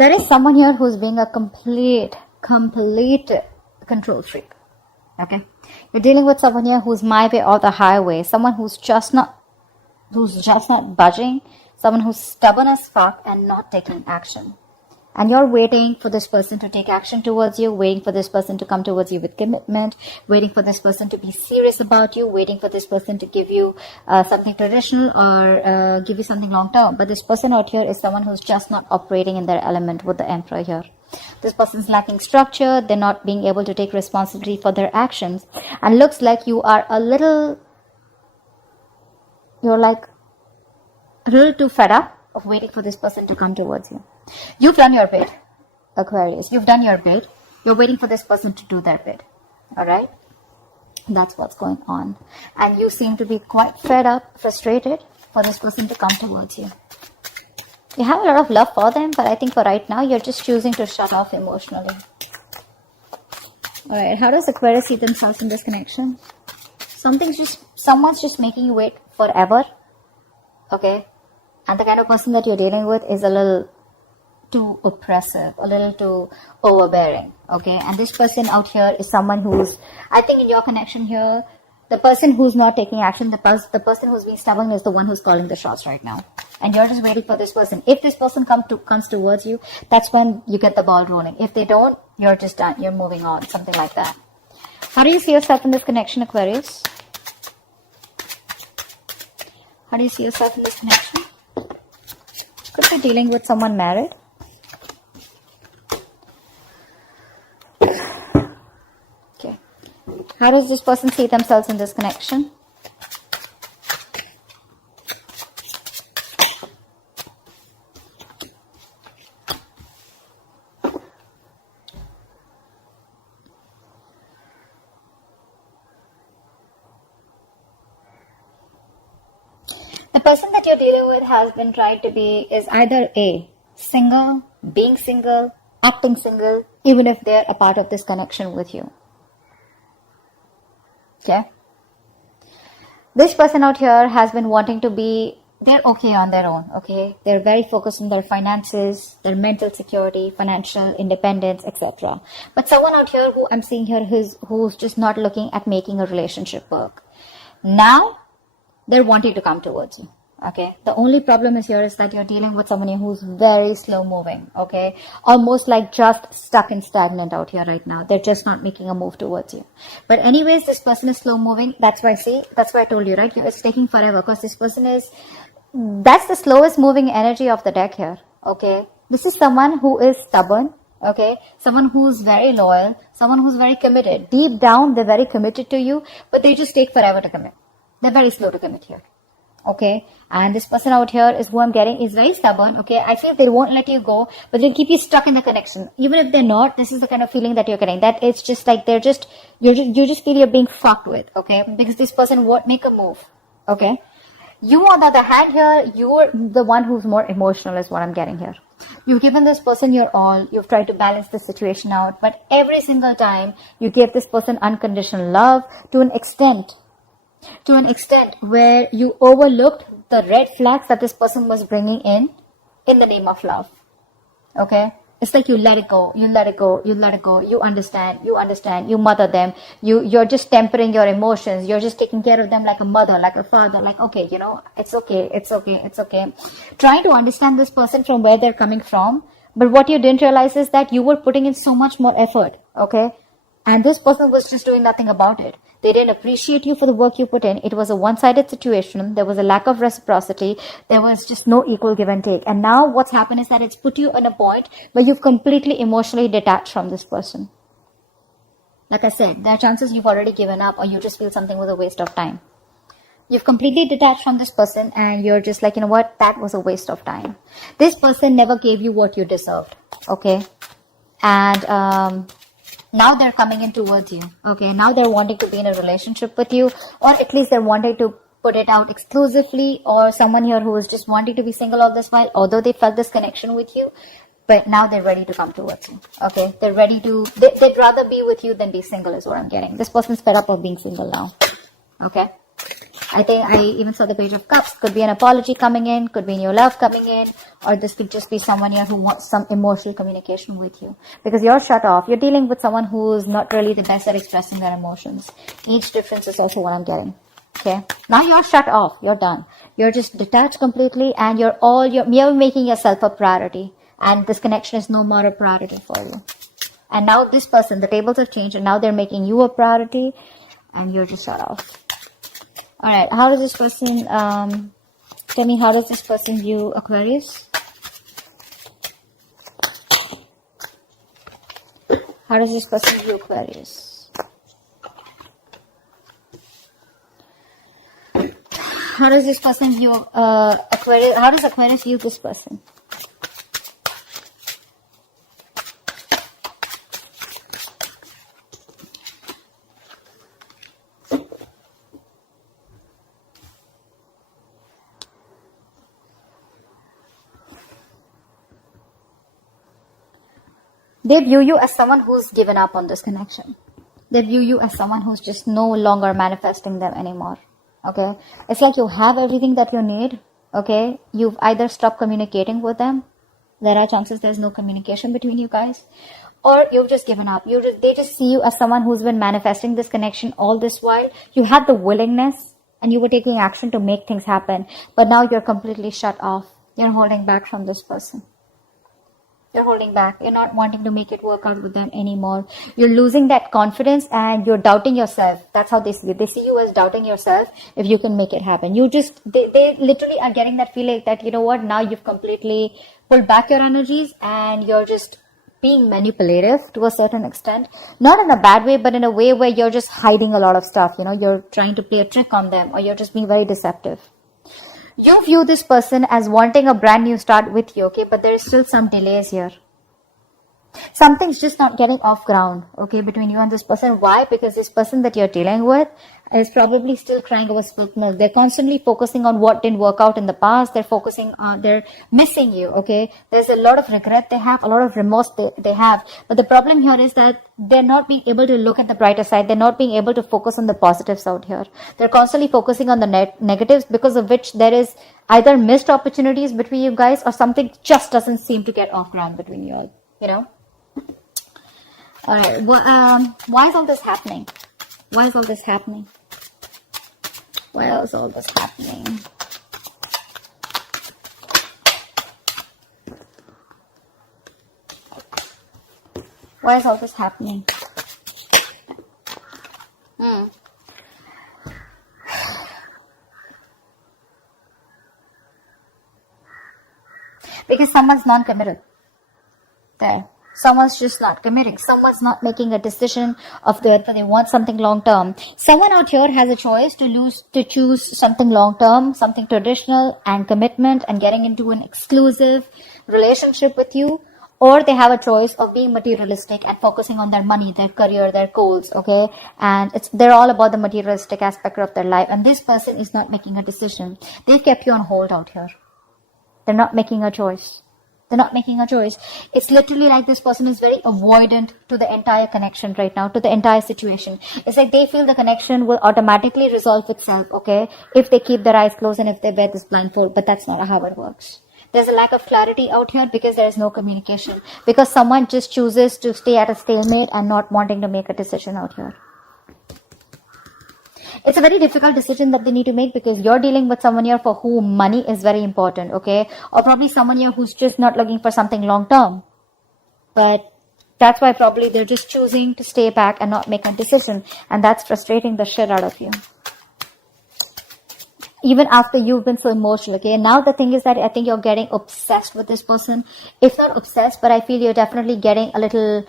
There is someone here who's being a complete control freak. Okay, you're dealing with someone here who's my way or the highway. Someone who's just not budging. Someone who's stubborn as fuck and not taking action. And you're waiting for this person to take action towards you, waiting for this person to come towards you with commitment, waiting for this person to be serious about you, waiting for this person to give you something traditional or give you something long term. But this person out here is someone who's just not operating in their element with the Emperor here. This person's lacking structure. They're not being able to take responsibility for their actions. And looks like you are you're like a little too fed up of waiting for this person to come towards you. You've done your bit, Aquarius. You've done your bit. You're waiting for this person to do their bit. Alright? That's what's going on. And you seem to be quite fed up, frustrated for this person to come towards you. You have a lot of love for them, but I think for right now, you're just choosing to shut off emotionally. Alright, how does Aquarius see themselves in this connection? Someone's just making you wait forever. Okay? And the kind of person that you're dealing with is a little too oppressive, a little too overbearing, okay? And this person out here is someone who's, I think in your connection here, the person who's not taking action, the person who's being stubborn is the one who's calling the shots right now. And you're just waiting for this person. If this person comes towards you, that's when you get the ball rolling. If they don't, you're just done. You're moving on, something like that. How do you see yourself in this connection, Aquarius? How do you see yourself in this connection? Could be dealing with someone married. Okay. How does this person see themselves in this connection? The person that you're dealing with has been trying to be, is either A, single, being single, acting single, even if they're a part of this connection with you. Okay? This person out here has been wanting to be, they're okay on their own, okay? They're very focused on their finances, their mental security, financial independence, etc. But someone out here who I'm seeing here who's just not looking at making a relationship work. Now, they're wanting to come towards you. Okay, the only problem is here is that you're dealing with someone who's very slow moving. Okay, almost like just stuck and stagnant out here right now. They're just not making a move towards you. But anyways, this person is slow moving. That's why I told you, right? It's taking forever because this person that's the slowest moving energy of the deck here. Okay, this is someone who is stubborn. Okay, someone who's very loyal, someone who's very committed. Deep down, they're very committed to you, but they just take forever to commit. They're very slow to commit here. Okay, and this person out here is who I'm getting is very stubborn. Okay, I feel they won't let you go, but they'll keep you stuck in the connection. Even if they're not, this is the kind of feeling that you're getting. That it's just like you just feel you're being fucked with. Okay, because this person won't make a move. Okay, you on the other hand here, you're the one who's more emotional is what I'm getting here. You've given this person your all. You've tried to balance the situation out, but every single time you give this person unconditional love to an extent where you overlooked the red flags that this person was bringing in the name of love. Okay, it's like you let it go, you understand, you mother them, you're just tempering your emotions, you're just taking care of them like a mother, like a father, like, okay, it's okay, trying to understand this person from where they're coming from. But what you didn't realize is that you were putting in so much more effort. Okay, and this person was just doing nothing about it. They didn't appreciate you for the work you put in. It was a one-sided situation. There was a lack of reciprocity. There was just no equal give and take. And now what's happened is that it's put you in a point where you've completely emotionally detached from this person. Like I said, there are chances you've already given up or you just feel something was a waste of time. You've completely detached from this person and you're just like, you know what? That was a waste of time. This person never gave you what you deserved. Okay? And, now they're coming in towards you. Okay, now they're wanting to be in a relationship with you, or at least they're wanting to put it out exclusively, or someone here who is just wanting to be single all this while, although they felt this connection with you, but now they're ready to come towards you. Okay, they'd rather be with you than be single is what I'm getting. This person's fed up of being single now. Okay, I think I even saw the Page of Cups. Could be an apology coming in, could be new love coming in, or this could just be someone here who wants some emotional communication with you. Because you're shut off. You're dealing with someone who's not really the best at expressing their emotions. Each difference is also what I'm getting. Okay, now you're shut off. You're done. You're just detached completely, and you're making yourself a priority. And this connection is no more a priority for you. And now this person, the tables have changed, and now they're making you a priority, and you're just shut off. All right, how does this person, tell me, how does this person view Aquarius? How does this person view Aquarius? How does this person view Aquarius? How does Aquarius view this person? They view you as someone who's given up on this connection. They view you as someone who's just no longer manifesting them anymore. Okay? It's like you have everything that you need. Okay? You've either stopped communicating with them. There are chances there's no communication between you guys. Or you've just given up. They just see you as someone who's been manifesting this connection all this while. You had the willingness and you were taking action to make things happen. But now you're completely shut off. You're holding back from this person. You're holding back. You're not wanting to make it work out with them anymore. You're losing that confidence and you're doubting yourself. That's how they see you. They see you as doubting yourself if you can make it happen. They literally are getting that feeling that, you know what, now you've completely pulled back your energies and you're just being manipulative to a certain extent. Not in a bad way, but in a way where you're just hiding a lot of stuff. You know, you're trying to play a trick on them, or you're just being very deceptive. You view this person as wanting a brand new start with you, okay? But there's still some delays here. Something's just not getting off ground, okay, between you and this person. Why? Because this person that you're dealing with is probably still crying over spilt milk. They're constantly focusing on what didn't work out in the past. They're missing you, okay? There's a lot of regret they have, a lot of remorse they have. But the problem here is that they're not being able to look at the brighter side. They're not being able to focus on the positives out here. They're constantly focusing on the negatives, because of which there is either missed opportunities between you guys, or something just doesn't seem to get off ground between you all, you know? All right. Well, why is all this happening? Why is all this happening? Why is all this happening? Why is all this happening? Because someone's non-committed. There. Someone's just not committing. Someone's not making a decision of whether they want something long term. Someone out here has a choice to choose something long term, something traditional and commitment and getting into an exclusive relationship with you. Or they have a choice of being materialistic and focusing on their money, their career, their goals, okay? And they're all about the materialistic aspect of their life. And this person is not making a decision. They've kept you on hold out here. They're not making a choice. They're not making a choice. It's literally like this person is very avoidant to the entire connection right now, to the entire situation. It's like they feel the connection will automatically resolve itself, okay, if they keep their eyes closed and if they wear this blindfold. But that's not how it works. There's a lack of clarity out here because there is no communication. Because someone just chooses to stay at a stalemate and not wanting to make a decision out here. It's a very difficult decision that they need to make, because you're dealing with someone here for whom money is very important, okay? Or probably someone here who's just not looking for something long term. But that's why probably they're just choosing to stay back and not make a decision. And that's frustrating the shit out of you. Even after you've been so emotional, okay? Now the thing is that I think you're getting obsessed with this person. If not obsessed, but I feel you're definitely getting a little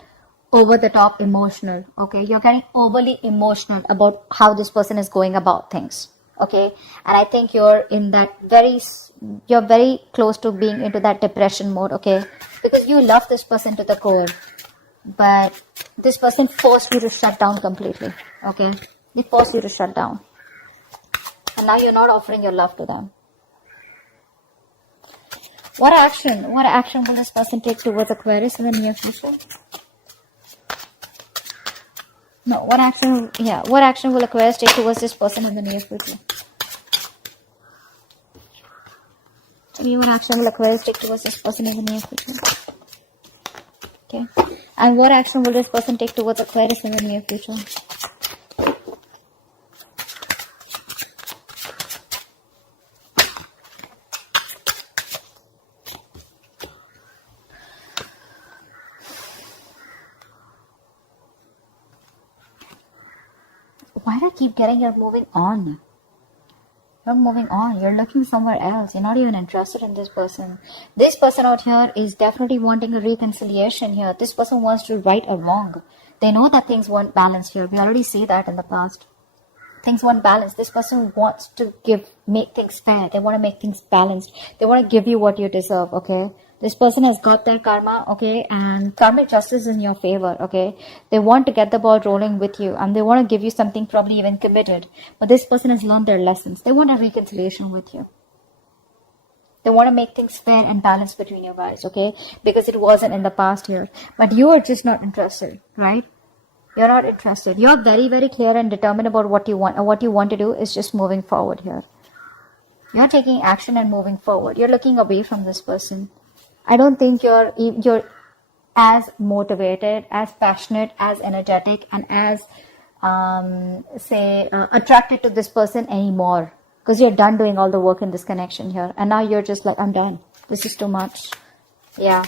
over the top emotional, okay? You're getting overly emotional about how this person is going about things, okay? And I think you're in that you're very close to being into that depression mode, okay? Because you love this person to the core, but this person forced you to shut down completely, okay? They forced you to shut down. And now you're not offering your love to them. What action will this person take towards Aquarius in the near future? No, what action will Aquarius take towards this person in the near future? Tell me what action will Aquarius take towards this person in the near future. Okay. And what action will this person take towards Aquarius in the near future? Why do I keep getting you're moving on? You're moving on. You're looking somewhere else. You're not even interested in this person. This person out here is definitely wanting a reconciliation here. This person wants to right a wrong. They know that things weren't balanced here. We already see that in the past. Things weren't balanced. This person wants to make things fair. They want to make things balanced. They want to give you what you deserve, okay? This person has got their karma, okay? And karmic justice is in your favor, okay? They want to get the ball rolling with you and they want to give you something probably even committed. But this person has learned their lessons. They want a reconciliation with you. They want to make things fair and balanced between you guys, okay? Because it wasn't in the past here. But you are just not interested, right? You're not interested. You're very, very clear and determined about what you want. And what you want to do is just moving forward here. You're taking action and moving forward. You're looking away from this person. I don't think you're as motivated, as passionate, as energetic, and as, attracted to this person anymore. Because you're done doing all the work in this connection here. And now you're just like, I'm done. This is too much. Yeah.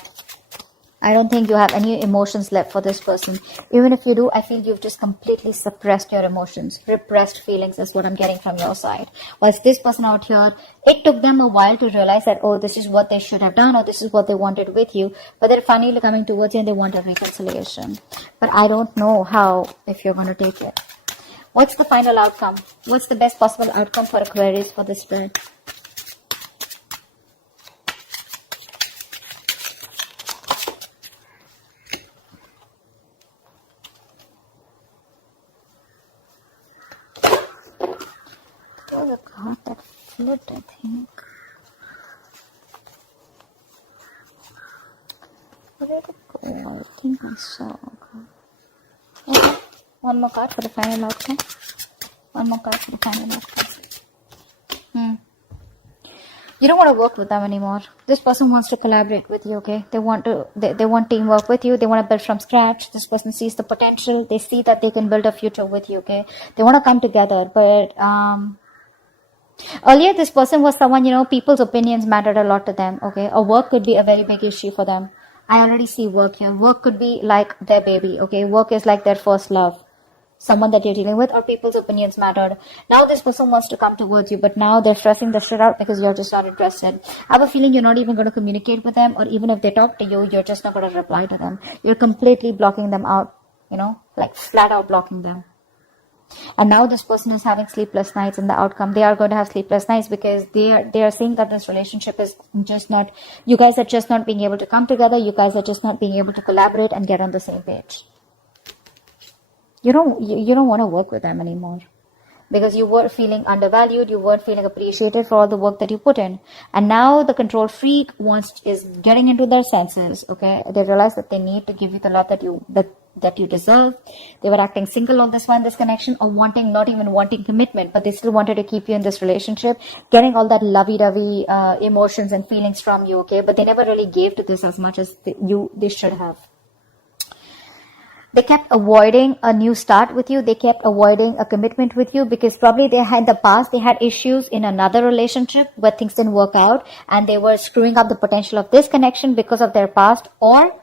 I don't think you have any emotions left for this person. Even if you do, I feel you've just completely suppressed your emotions. Repressed feelings is what I'm getting from your side. Whilst this person out here, it took them a while to realize that, oh, this is what they should have done or this is what they wanted with you. But they're finally coming towards you and they want a reconciliation. But I don't know how, if you're going to take it. What's the final outcome? What's the best possible outcome for Aquarius for this spread? A card that flipped, I think. Where did it go? I think I saw. Okay. One more card for the final outcome. One more card for the final outcome. You don't want to work with them anymore. This person wants to collaborate with you, okay? They want teamwork with you. They want to build from scratch. This person sees the potential. They see that they can build a future with you, okay? They want to come together, but earlier, this person was someone, people's opinions mattered a lot to them, okay? Or work could be a very big issue for them. I already see work here. Work could be like their baby, okay? Work is like their first love. Someone that you're dealing with, or people's opinions mattered. Now this person wants to come towards you, but now they're stressing the shit out because you're just not interested. I have a feeling you're not even going to communicate with them, or even if they talk to you, you're just not going to reply to them. You're completely blocking them out, like flat out blocking them. And now this person is having sleepless nights, and the outcome, they are going to have sleepless nights because they are seeing that this relationship is just not, you guys are just not being able to come together. You guys are just not being able to collaborate and get on the same page. You don't want to work with them anymore because you were feeling undervalued. You weren't feeling appreciated for all the work that you put in. And now the control freak is getting into their senses. Okay. They realize that they need to give you the love that you deserve. They were acting single on this connection, or not even wanting commitment, but they still wanted to keep you in this relationship, getting all that lovey-dovey emotions and feelings from you, okay? But they never really gave to this as much as they should have. They kept avoiding a new start with you. They kept avoiding a commitment with you because probably they had issues in another relationship where things didn't work out, and they were screwing up the potential of this connection because of their past, or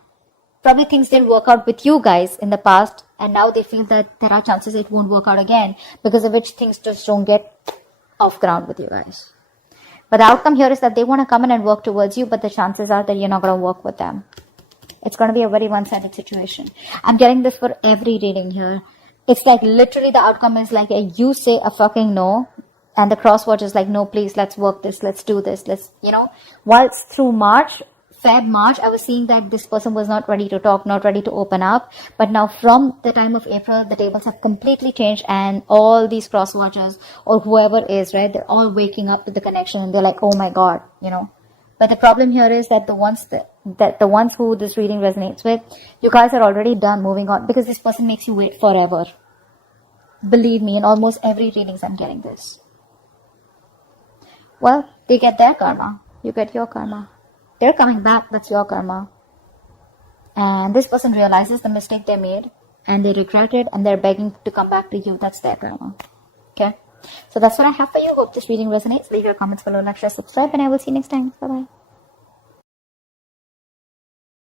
probably things didn't work out with you guys in the past, and now they feel that there are chances it won't work out again, because of which things just don't get off ground with you guys. But the outcome here is that they want to come in and work towards you, but the chances are that you're not going to work with them. It's going to be a very one-sided situation. I'm getting this for every reading here. It's like literally the outcome is like you say a fucking no, and the crosswatch is like, no, please, let's work this, let's do this, Whilst through March, I was seeing that this person was not ready to talk, not ready to open up. But now from the time of April, the tables have completely changed, and all these cross watchers or whoever is, right, they're all waking up to the connection and they're like, oh my God, But the problem here is that the ones who this reading resonates with, you guys are already done moving on, because this person makes you wait forever. Believe me, in almost every readings I'm getting this. Well, they get their karma. You get your karma. They're coming back. That's your karma. And this person realizes the mistake they made and they regret it and they're begging to come back to you. That's their karma. Okay. So that's what I have for you. Hope this reading resonates. Leave your comments below, like, share, subscribe, and I will see you next time. Bye-bye.